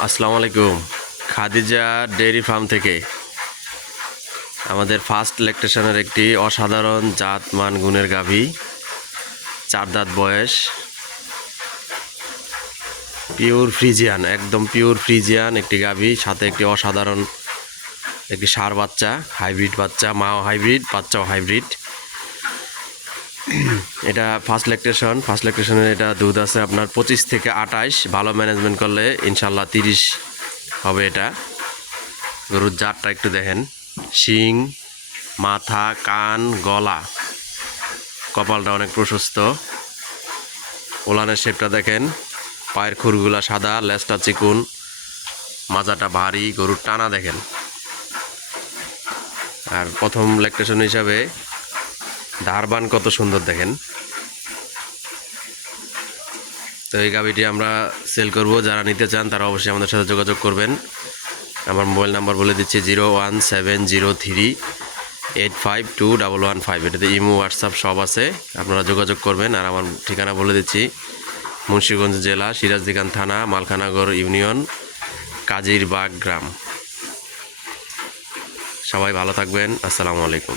আসসালামু আলাইকুম। Khadija dairy farm থেকে আমাদের ফার্স্ট ইলেকট্রিশনের একটি অসাধারণ জাত মান গুণের গাভী, চার দাঁত বয়স, পিওর ফ্রিজিয়ান, একদম পিওর ফ্রিজিয়ান একটি গাভী, সাথে একটি অসাধারণ একটি সার বাচ্চা, হাইব্রিড বাচ্চা, মাও হাইব্রিড, বাচ্চাও হাইব্রিড। এটা ফার্স্ট ল্যাকটেশন ফার্স্ট ল্যাকটেশনের এটা দুধ আছে আপনার পঁচিশ থেকে আঠাইশ ভালো ম্যানেজমেন্ট করলে ইনশাল্লাহ তিরিশ হবে এটা। গরুর জাতটা একটু দেখেন। শিং, মাথা, কান, গলা। কপালটা অনেক প্রশস্ত। ওলানের শেপটা দেখেন। পায়ের খুরগুলা সাদা, লেজটা চিকুন। মাজাটা ভারী, গরুর টানা দেখেন। আর প্রথম ল্যাকটেশন হিসাবে ধারবান কত সুন্দর দেখেন। তো এই গাভিটি আমরা সেল করব। যারা নিতে চান তারা অবশ্যই আমাদের সাথে যোগাযোগ করবেন। আমার মোবাইল নাম্বার বলে দিচ্ছি zero one seven zero three eight five two double one five. এটাতে ইমো, হোয়াটসঅ্যাপ সব আছে। আপনারা যোগাযোগ করবেন। আর আমার ঠিকানা বলে দিচ্ছি মুন্সিগঞ্জ জেলা সিরাজদিকান থানা মালখানাগর ইউনিয়ন, কাজিরবাগ গ্রাম। সবাই ভালো থাকবেন। আসসালামু আলাইকুম।